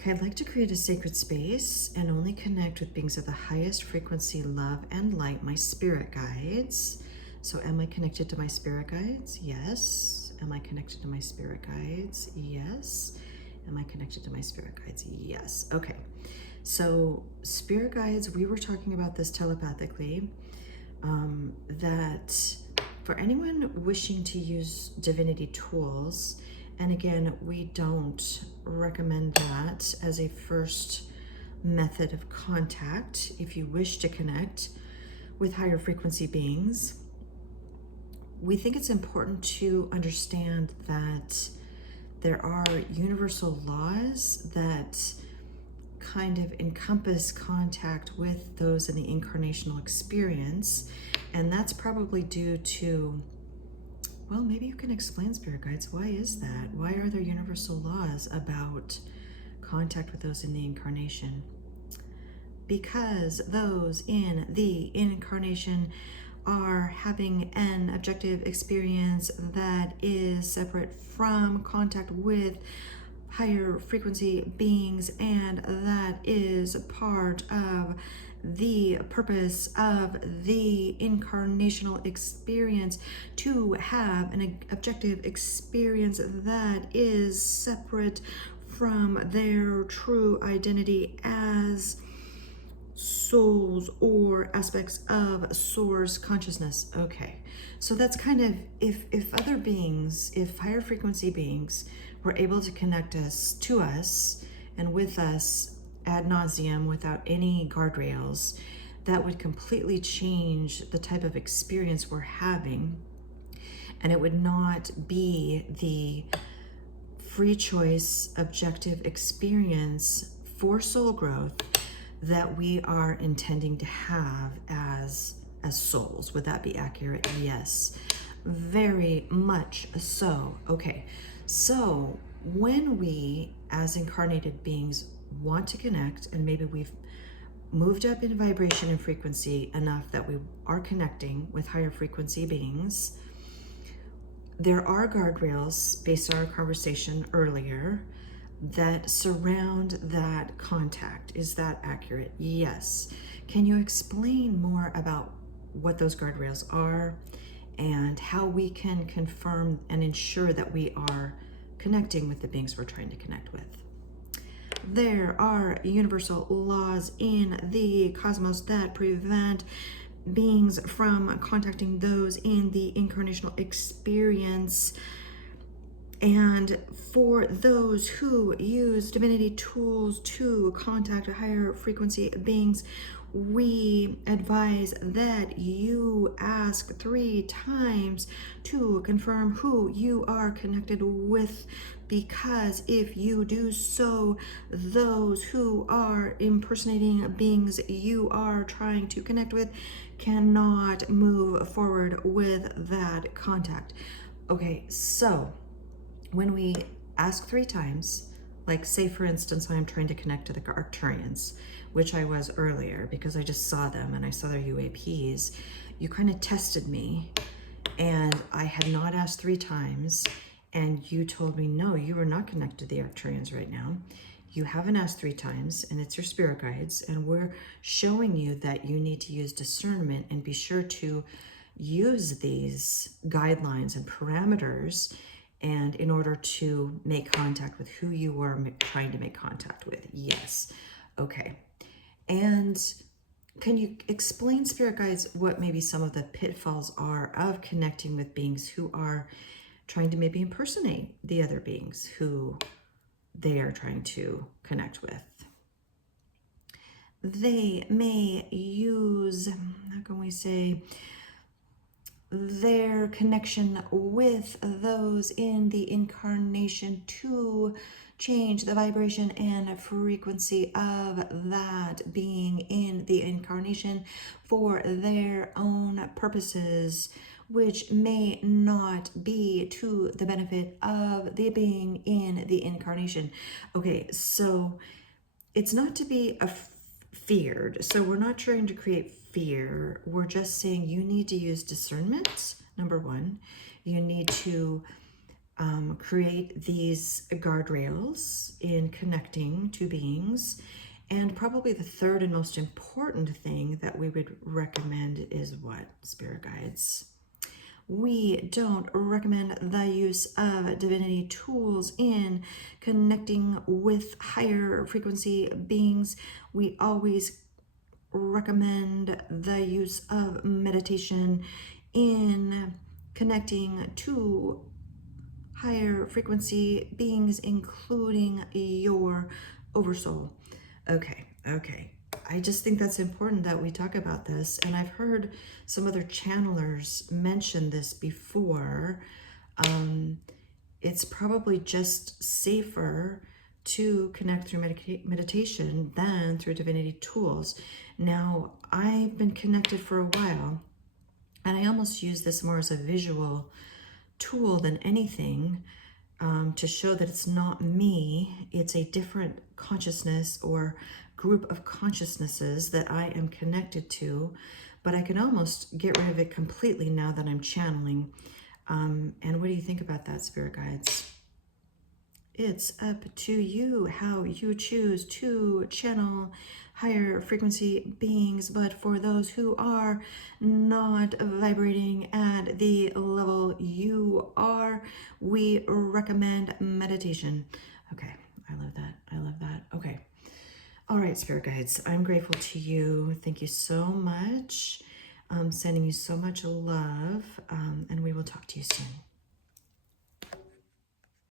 Okay, I'd like to create a sacred space and only connect with beings of the highest frequency, love, and light, my spirit guides. So am I connected to my spirit guides? Yes. Am I connected to my spirit guides? Yes. Am I connected to my spirit guides? Yes. Okay. So spirit guides, we were talking about this telepathically, that for anyone wishing to use divinity tools, and again, we don't recommend that as a first method of contact. If you wish to connect with higher frequency beings, we think it's important to understand that there are universal laws that kind of encompass contact with those in the incarnational experience. And that's probably due to, well, maybe you can explain, spirit guides, why is that? Why are there universal laws about contact with those in the incarnation? Because those in the incarnation are having an objective experience that is separate from contact with higher frequency beings, and that is part of the purpose of the incarnational experience, to have an objective experience that is separate from their true identity as souls or aspects of source consciousness. Okay, so that's kind of, if other beings, if higher frequency beings were able to connect us to us and with us ad nauseum without any guardrails, that would completely change the type of experience we're having, and it would not be the free choice objective experience for soul growth that we are intending to have as souls. Would that be accurate? Yes, very much so. Okay, so when we as incarnated beings want to connect, and maybe we've moved up in vibration and frequency enough that we are connecting with higher frequency beings, there are guardrails based on our conversation earlier that surround that contact. Is that accurate? Yes. Can you explain more about what those guardrails are and how we can confirm and ensure that we are connecting with the beings we're trying to connect with? There are universal laws in the cosmos that prevent beings from contacting those in the incarnational experience. And for those who use divinity tools to contact higher frequency beings, we advise that you ask 3 times to confirm who you are connected with, because if you do so, those who are impersonating beings you are trying to connect with cannot move forward with that contact. Okay, so when we ask 3 times, like say for instance, I'm trying to connect to the Arcturians, which I was earlier because I just saw them and I saw their UAPs, you kind of tested me, and I had not asked 3 times, and you told me, no, you are not connected to the Arcturians right now. You haven't asked 3 times, and it's your spirit guides, and we're showing you that you need to use discernment and be sure to use these guidelines and parameters, and in order to make contact with who you are trying to make contact with. Yes. Okay. And can you explain, spirit guides, what maybe some of the pitfalls are of connecting with beings who are trying to maybe impersonate the other beings who they are trying to connect with? They may use, how can we say, their connection with those in the incarnation to change the vibration and frequency of that being in the incarnation for their own purposes, which may not be to the benefit of the being in the incarnation. Okay, so it's not to be feared. So we're not trying to create fear. We're just saying you need to use discernment, number 1. You need to create these guardrails in connecting to beings. And probably the third and most important thing that we would recommend is what, spirit guides? We don't recommend the use of divinity tools in connecting with higher frequency beings. We always recommend the use of meditation in connecting to higher frequency beings, including your oversoul. Okay. I just think that's important that we talk about this. And I've heard some other channelers mention this before. It's probably just safer to connect through meditation than through divinity tools. Now, I've been connected for a while, and I almost use this more as a visual tool than anything, to show that it's not me, it's a different consciousness or group of consciousnesses that I am connected to, but I can almost get rid of it completely now that I'm channeling. And what do you think about that, spirit guides? It's up to you how you choose to channel higher frequency beings, but for those who are not vibrating at the level you are, we recommend meditation. Okay, I love that. Okay. All right, spirit guides, I'm grateful to you. Thank you so much. I'm sending you so much love, and we will talk to you soon.